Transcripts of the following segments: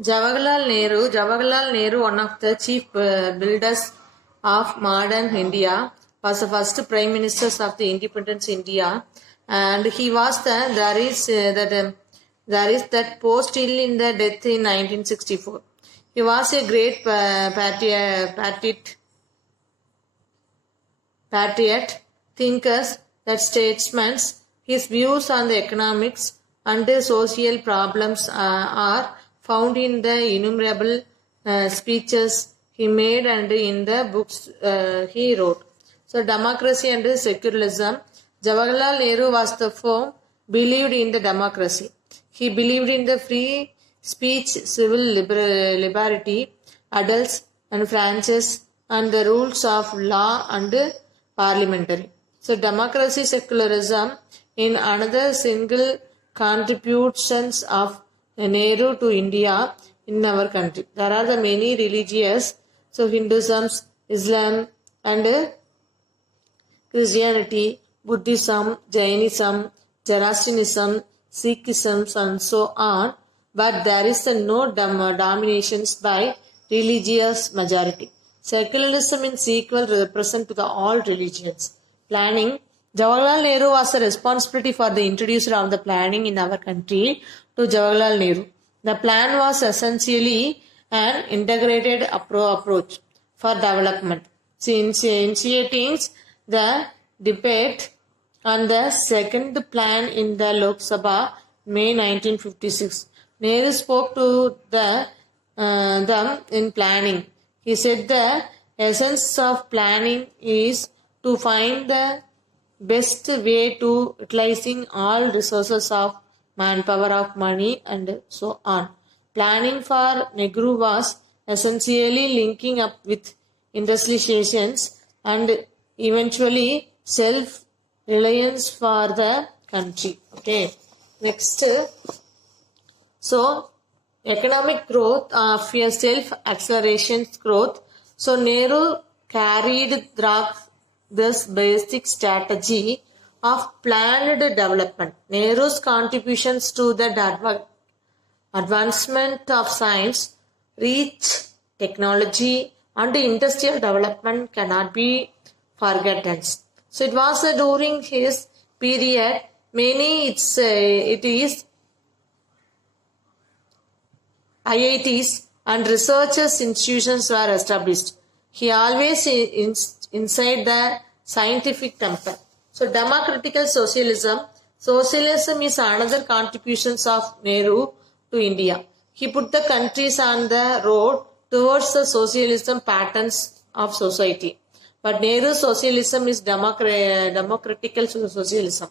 Jawaharlal Nehru, one of the chief builders of modern India, was the first Prime Minister of the Independence India, and he was there is that post till in the death in 1964. He was a great patriot, thinkers, that statesmen. His views on the economics and the social problems are found in the innumerable speeches he made and in the books he wrote. So, democracy and secularism. Jawaharlal Nehru was the firm believed in the democracy. He believed in the free speech, civil liberty, adults and franchise, and the rules of law and parliamentary. So, democracy, secularism in another single contributions of Nehru to India in our country. There are the many religious, so Hinduism, Islam and Christianity, Buddhism, Jainism, Zoroastrianism, Sikhism and so on, but there is no dominations by religious majority. Secularism in sequel represent to the all religions. Planning. Jawaharlal Nehru was the responsibility for the introducer of the planning in our country to Jawaharlal Nehru. The plan was essentially an integrated approach for development. Initiating the debate on the second plan in the Lok Sabha, May 1956. Nehru spoke to them in planning. He said the essence of planning is to find the best way to utilizing all resources of manpower, of money and so on. Planning for Nehru was essentially linking up with industrializations and eventually self-reliance for the country. Okay. Next. So, economic growth of a self-acceleration growth. So, Nehru carried through this basic strategy of planned development. Nehru's contributions to the advancement of science, research, technology and industrial development cannot be forgotten. So, it was during his period, it is IITs and researchers institutions were established. He always inside the scientific temple. So, democratical socialism. Socialism is another contributions of Nehru to India. He put the countries on the road towards the socialism patterns of society. But Nehru's socialism is democratical socialism.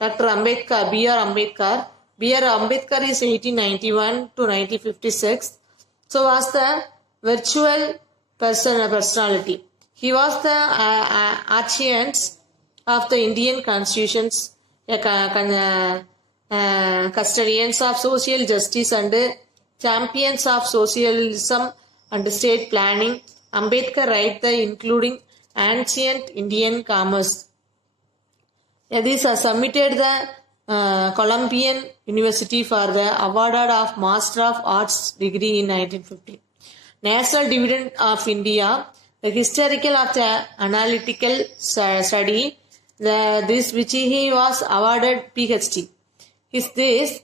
Dr. Ambedkar, B.R. Ambedkar. B.R. Ambedkar is 1891 to 1956. So was the virtual personality. He was the archient of the Indian constitutions, custodians of social justice and champions of socialism and state planning. Ambedkar write the including ancient Indian commerce. This submitted the Columbian University for the award of Master of Arts degree in 1950. National Dividend of India, the historical of the analytical study, this which he was awarded PhD. This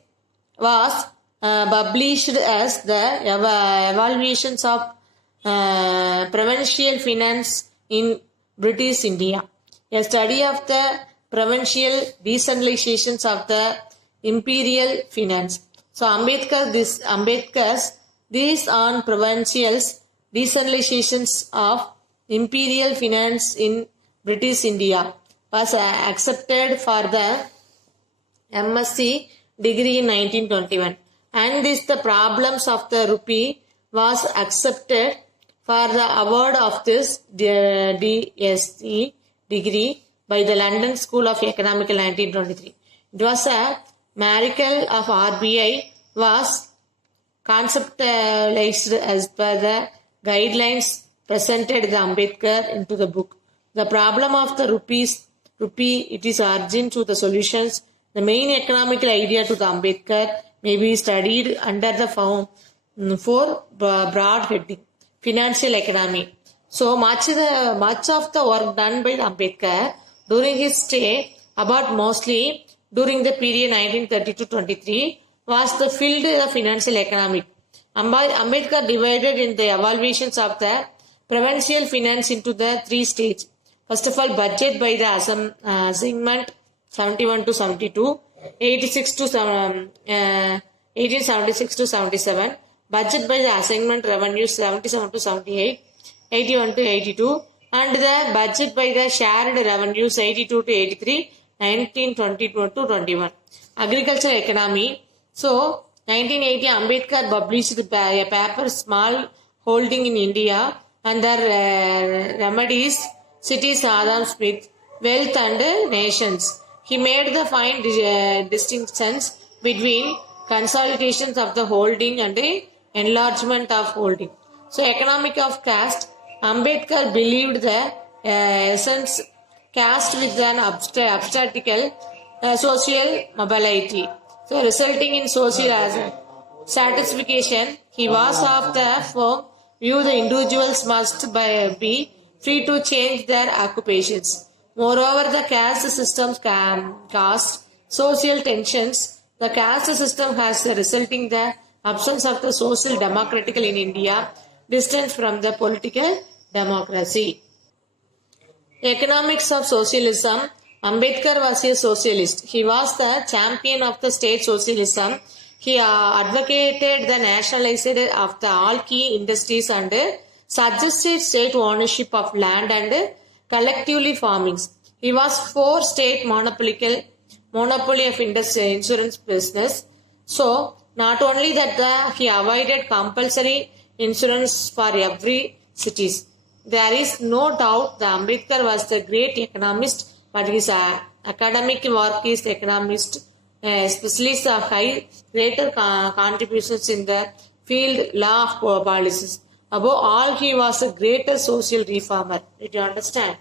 was published as the evaluations of provincial finance in British India, a study of the provincial decentralizations of the imperial finance. So Ambedkar's these on provincials decentralizations of imperial finance in British India was accepted for the MSc degree in 1921, and this the problems of the rupee was accepted for the award of this DSc degree by the London School of Economics in 1923. It was a miracle of RBI was conceptualized as per the guidelines presented the Ambedkar into the book. The problem of the rupee, it is urgent to the solutions. The main economical idea to the Ambedkar may be studied under the 4 broad heading. Financial economy. So much of the work done by Ambedkar during his stay, about mostly during the period 1930 to 23, was the field of financial economy. Ambedkar divided in the evaluations of the provincial finance into the 3 stages. First of all, budget by the assignment 71 to 72, 86 to 1876 to 77, budget by the assignment revenue 77 to 78, 81 to 82, and the budget by the shared revenues 82 to 83, 1922 to 21. Agricultural economy. So, 1980 Ambedkar published a paper, Small Holding in India, under remedies, cities, Adam Smith, wealth and nations. He made the fine distinctions between consolidations of the holding and enlargement of holding. So, economic of caste. Ambedkar believed the essence caste with an abstractical social mobility. So, resulting in social satisfaction, he was of the firm view the individuals must be free to change their occupations. Moreover, the caste system caused social tensions. The caste system has resulting the absence of the social democratical in India, distant from the political democracy. Economics of socialism. Ambedkar was a socialist. He was the champion of the state socialism. He advocated the nationalization of the all key industries and suggested state ownership of land and collectively farming. He was for state monopoly of insurance business. So, not only that he avoided compulsory insurance for every cities. There is no doubt that Ambedkar was the great economist, but his academic work is economist, especially the greater contributions in the field law of policies. Above all, he was a greater social reformer. Did you understand?